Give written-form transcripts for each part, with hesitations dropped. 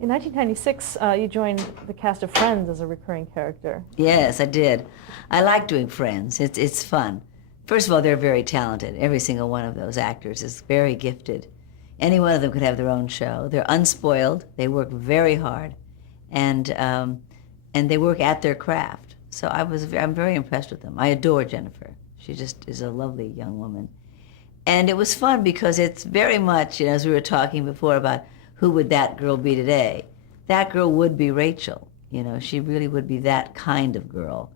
In 1996, you joined the cast of Friends as a recurring character. Yes, I did. I like doing Friends. It's fun. First of all, they're very talented. Every single one of those actors is very gifted. Any one of them could have their own show. They're unspoiled. They work very hard, and and they work at their craft. So I'm very impressed with them. I adore Jennifer. She just is a lovely young woman. And it was fun because it's very much, as we were talking before about who would that girl be today, that girl would be Rachel. She really would be that kind of girl.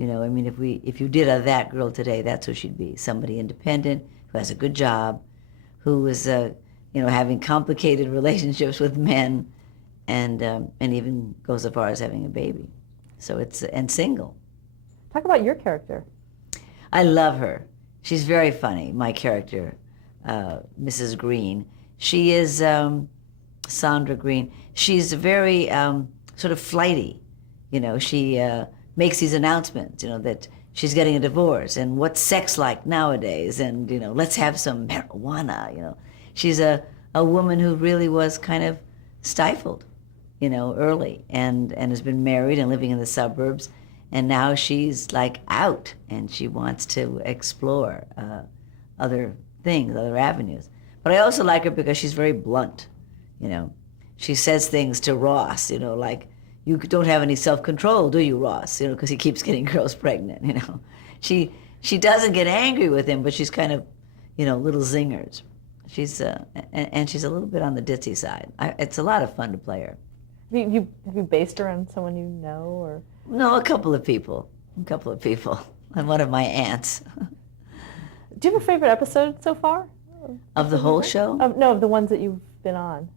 I mean, if you did a that girl today, that's who she'd be. Somebody independent, who has a good job, who is, having complicated relationships with men, and even goes as far as having a baby. And single. Talk about your character. I love her. She's very funny, my character, Mrs. Green. She is Sandra Green. She's very sort of flighty. She makes these announcements, that she's getting a divorce and what's sex like nowadays, and, let's have some marijuana, She's a woman who really was kind of stifled, early, and has been married and living in the suburbs. And now she's like out, and she wants to explore other things, other avenues. But I also like her because she's very blunt. She says things to Ross, like, "You don't have any self-control, do you, Ross?" Because he keeps getting girls pregnant. She doesn't get angry with him, but she's kind of, little zingers. And she's a little bit on the ditzy side. It's a lot of fun to play her. Have you based her on someone you know, or? No, a couple of people, and one of my aunts. Do you have a favorite episode so far? Of the whole show? No, of the ones that you've been on.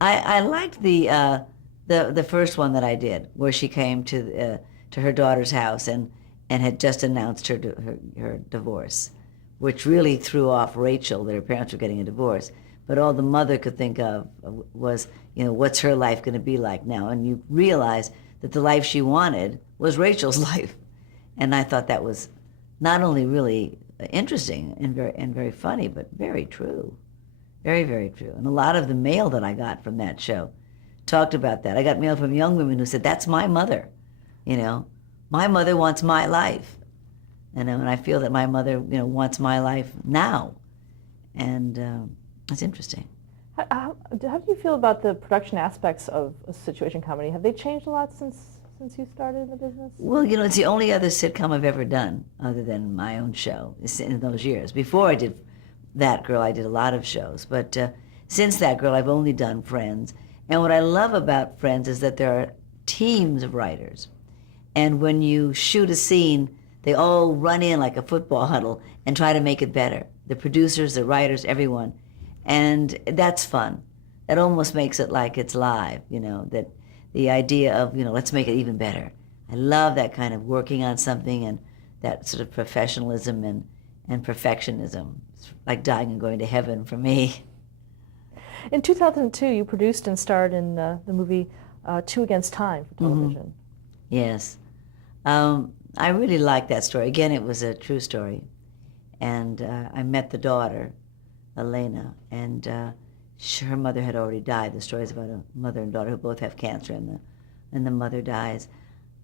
I liked the first one that I did, where she came to her daughter's house and had just announced her divorce, which really threw off Rachel, that her parents were getting a divorce. But all the mother could think of was, what's her life going to be like now? And you realize that the life she wanted was Rachel's life. And I thought that was not only really interesting and very funny, but very true. Very, very true. And a lot of the mail that I got from that show talked about that. I got mail from young women who said, "That's my mother. My mother wants my life." And I feel that my mother, wants my life now. And it's interesting. How do you feel about the production aspects of a situation comedy? Have they changed a lot since you started in the business? Well, it's the only other sitcom I've ever done other than my own show in those years. Before I did That Girl, I did a lot of shows. But since That Girl, I've only done Friends. And what I love about Friends is that there are teams of writers. And when you shoot a scene, they all run in like a football huddle and try to make it better. The producers, the writers, everyone. And that's fun. That almost makes it like it's live, that the idea of, let's make it even better. I love that kind of working on something and that sort of professionalism and perfectionism. It's like dying and going to heaven for me. In 2002, you produced and starred in the movie Two Against Time for television. Mm-hmm. Yes. I really liked that story. Again, it was a true story. And I met the daughter, Elena, and her mother had already died. The story is about a mother and daughter who both have cancer, and the mother dies.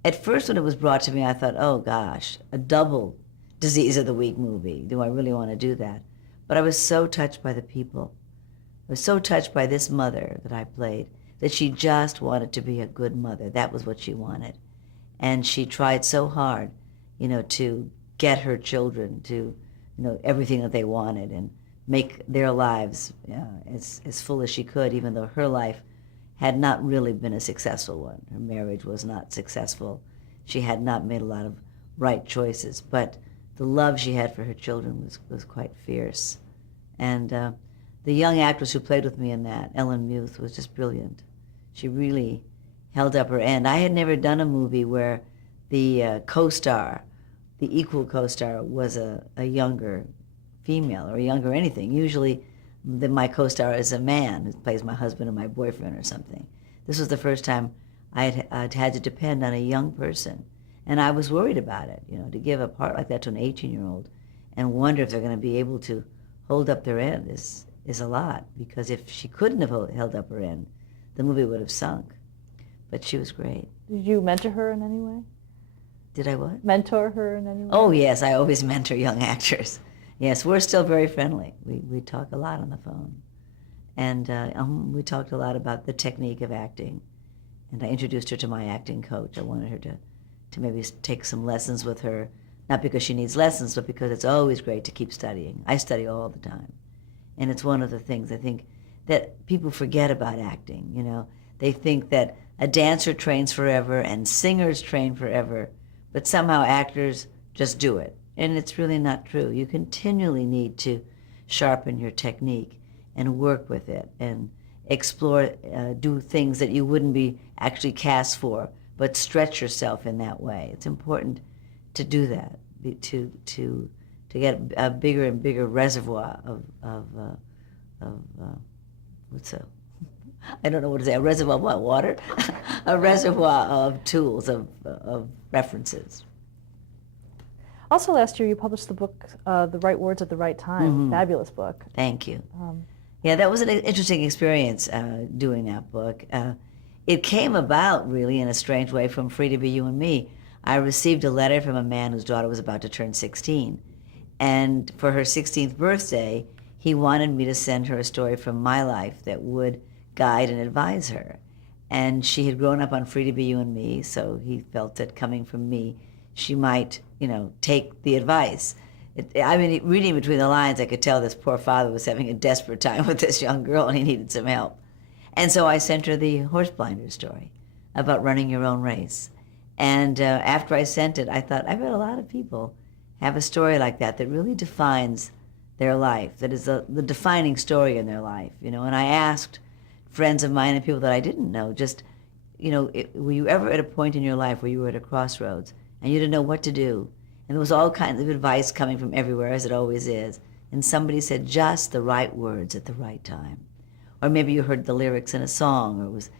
At first, when it was brought to me, I thought, oh gosh, a double Disease of the Week movie. Do I really want to do that? But I was so touched by the people. I was so touched by this mother that I played, that she just wanted to be a good mother. That was what she wanted. And she tried so hard, to get her children to, everything that they wanted and make their lives as full as she could, even though her life had not really been a successful one. Her marriage was not successful. She had not made a lot of right choices, but the love she had for her children was quite fierce. And the young actress who played with me in that, Ellen Muth, was just brilliant. She really held up her end. I had never done a movie where the co-star, the equal co-star, was a younger female or a younger anything. Usually my co-star is a man who plays my husband or my boyfriend or something. This was the first time I'd had to depend on a young person. And I was worried about it, to give a part like that to an 18-year-old and wonder if they're going to be able to hold up their end is a lot. Because if she couldn't have held up her end, the movie would have sunk. But she was great. Did you mentor her in any way? Did I what? Mentor her in any way? Oh, yes, I always mentor young actors. Yes, we're still very friendly. We talk a lot on the phone. And we talked a lot about the technique of acting. And I introduced her to my acting coach. I wanted her to maybe take some lessons with her, not because she needs lessons, but because it's always great to keep studying. I study all the time. And it's one of the things I think that people forget about acting, you know. They think that a dancer trains forever and singers train forever, but somehow actors just do it. And it's really not true. You continually need to sharpen your technique and work with it and explore, do things that you wouldn't be actually cast for, but stretch yourself in that way. It's important to do that, to get a bigger and bigger reservoir of I don't know what to say, a reservoir of what, water? A reservoir of tools, of references. Also last year you published the book, The Right Words at the Right Time, fabulous book. Thank you. Yeah, that was an interesting experience doing that book. It came about really in a strange way from Free to Be You and Me. I received a letter from a man whose daughter was about to turn 16. And for her 16th birthday, he wanted me to send her a story from my life that would guide and advise her. And she had grown up on Free to Be You and Me, so he felt that coming from me, she might, you know, take the advice. Reading between the lines, I could tell this poor father was having a desperate time with this young girl and he needed some help. And so I sent her the horse blinder story about running your own race. And after I sent it, I thought, I bet a lot of people have a story like that that really defines their life, that is the defining story in their life, you know. And I asked friends of mine and people that I didn't know, just, you know, were you ever at a point in your life where you were at a crossroads and you didn't know what to do? And there was all kinds of advice coming from everywhere, as it always is. And somebody said just the right words at the right time. Or maybe you heard the lyrics in a song, or it was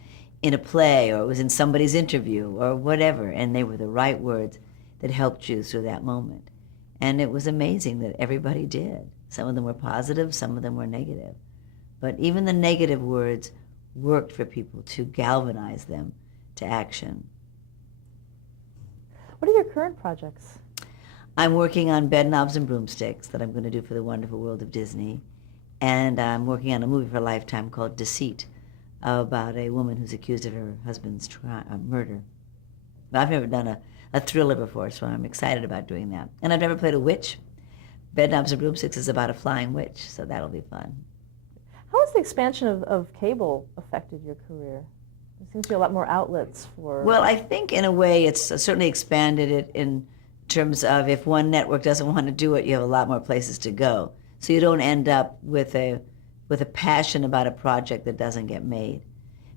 in a play, or it was in somebody's interview, or whatever, and they were the right words that helped you through that moment. And it was amazing that everybody did. Some of them were positive, some of them were negative. But even the negative words worked for people to galvanize them to action. What are your current projects? I'm working on Bed Knobs and Broomsticks that I'm going to do for the Wonderful World of Disney. And I'm working on a movie for Lifetime called Deceit, about a woman who's accused of her husband's murder. I've never done a thriller before, so I'm excited about doing that. And I've never played a witch. Bed Knobs and Broomsticks is about a flying witch, so that'll be fun. How has the expansion of cable affected your career? There seems to be a lot more outlets for... Well, I think in a way it's certainly expanded it in terms of if one network doesn't want to do it, you have a lot more places to go. So you don't end up with a passion about a project that doesn't get made.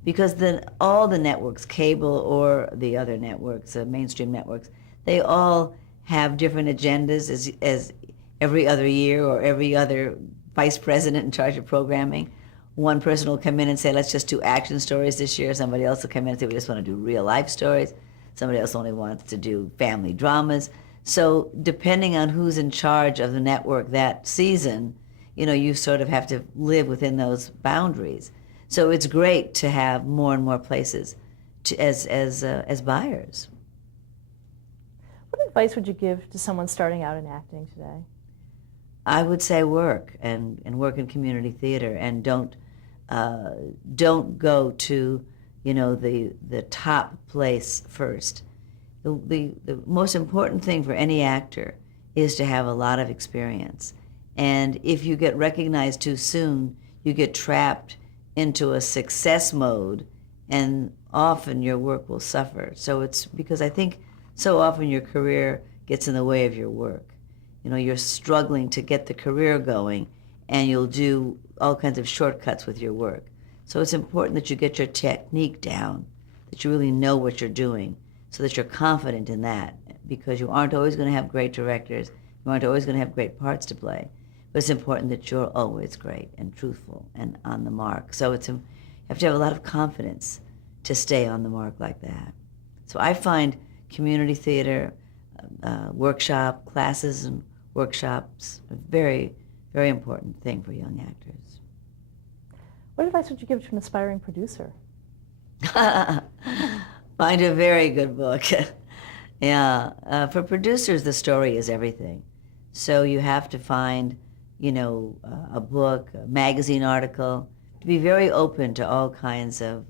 Because then all the networks, cable or the other networks, mainstream networks, they all have different agendas as every other year or every other vice president in charge of programming. One person will come in and say, let's just do action stories this year. Somebody else will come in and say, we just want to do real life stories. Somebody else only wants to do family dramas. So depending on who's in charge of the network that season, you know, you sort of have to live within those boundaries. So it's great to have more and more places as buyers. What advice would you give to someone starting out in acting today? I would say work and work in community theater, and don't go to, you know, the top place first. The most important thing for any actor is to have a lot of experience. And if you get recognized too soon, you get trapped into a success mode, and often your work will suffer. So it's because I think so often your career gets in the way of your work. You know, you're struggling to get the career going, and you'll do all kinds of shortcuts with your work. So it's important that you get your technique down, that you really know what you're doing, so that you're confident in that, because you aren't always going to have great directors, you aren't always going to have great parts to play, but it's important that you're always great and truthful and on the mark. So you have to have a lot of confidence to stay on the mark like that. So I find community theater, workshop classes and workshops a very, very important thing for young actors. What advice would you give to an aspiring producer? Find a very good book. Yeah. For producers, the story is everything. So you have to find, a book, a magazine article, to be very open to all kinds of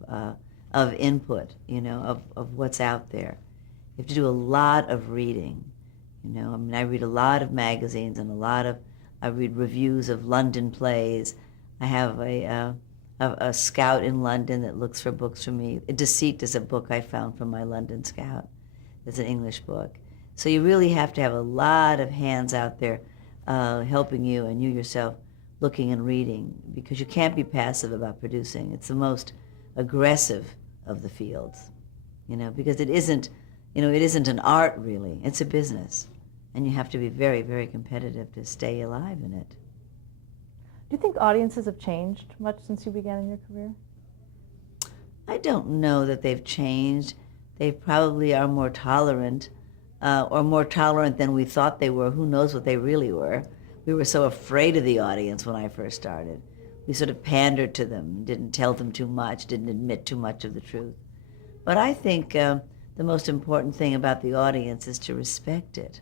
input, of what's out there. You have to do a lot of reading. I read a lot of magazines and I read reviews of London plays. I have a scout in London that looks for books for me. Deceit is a book I found from my London scout. It's an English book. So you really have to have a lot of hands out there helping you, and you yourself looking and reading, because you can't be passive about producing. It's the most aggressive of the fields, because it isn't an art really. It's a business, and you have to be very, very competitive to stay alive in it. Do you think audiences have changed much since you began in your career? I don't know that they've changed. They probably are more tolerant, or more tolerant than we thought they were. Who knows what they really were? We were so afraid of the audience when I first started. We sort of pandered to them, didn't tell them too much, didn't admit too much of the truth. But I think the most important thing about the audience is to respect it.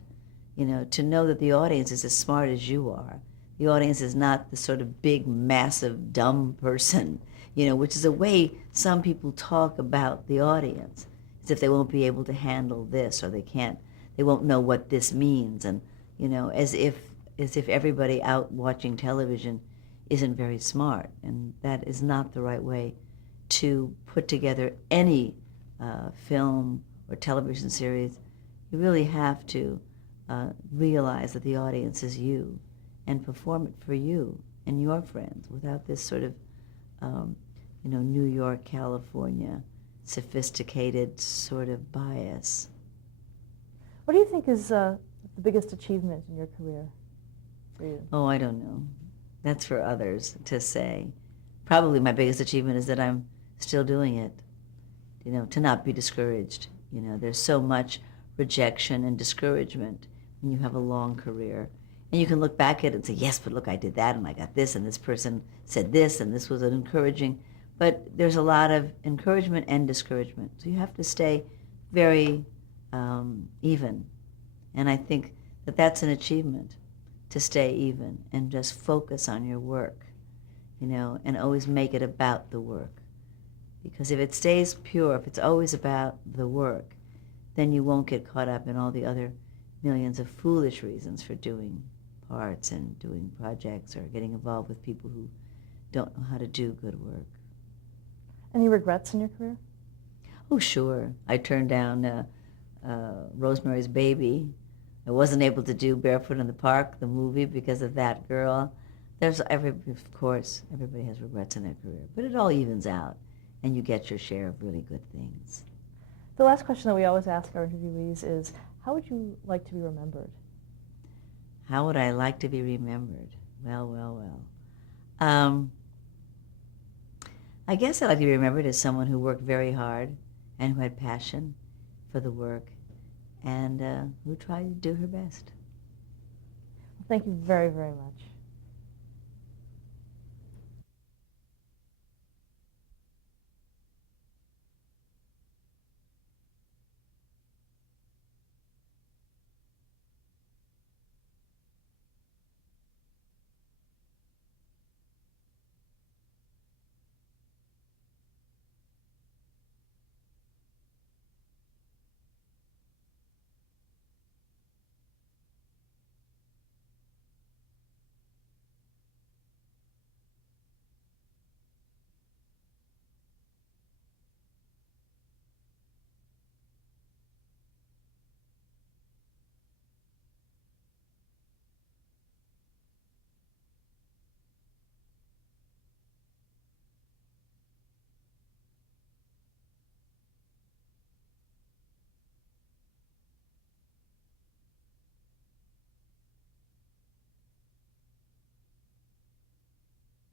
To know that the audience is as smart as you are. The audience is not the sort of big, massive, dumb person, which is a way some people talk about the audience, as if they won't be able to handle this, or they won't know what this means, and, as if everybody out watching television isn't very smart, and that is not the right way to put together any film or television series. You really have to realize that the audience is you, and perform it for you and your friends without this sort of, New York, California, sophisticated sort of bias. What do you think is the biggest achievement in your career for you? Oh, I don't know. That's for others to say. Probably my biggest achievement is that I'm still doing it, to not be discouraged. There's so much rejection and discouragement when you have a long career. And you can look back at it and say, yes, but look, I did that, and I got this, and this person said this, and this was an encouraging. But there's a lot of encouragement and discouragement. So you have to stay very even. And I think that that's an achievement, to stay even and just focus on your work, and always make it about the work. Because if it stays pure, if it's always about the work, then you won't get caught up in all the other millions of foolish reasons for doing parts and doing projects or getting involved with people who don't know how to do good work. Any regrets in your career? Oh, sure. I turned down Rosemary's Baby. I wasn't able to do Barefoot in the Park, the movie, because of that girl. Of course, everybody has regrets in their career, but it all evens out, and you get your share of really good things. The last question that we always ask our interviewees is, how would you like to be remembered? How would I like to be remembered? Well. I guess I'd like to be remembered as someone who worked very hard and who had passion for the work and who tried to do her best. Thank you very, very much.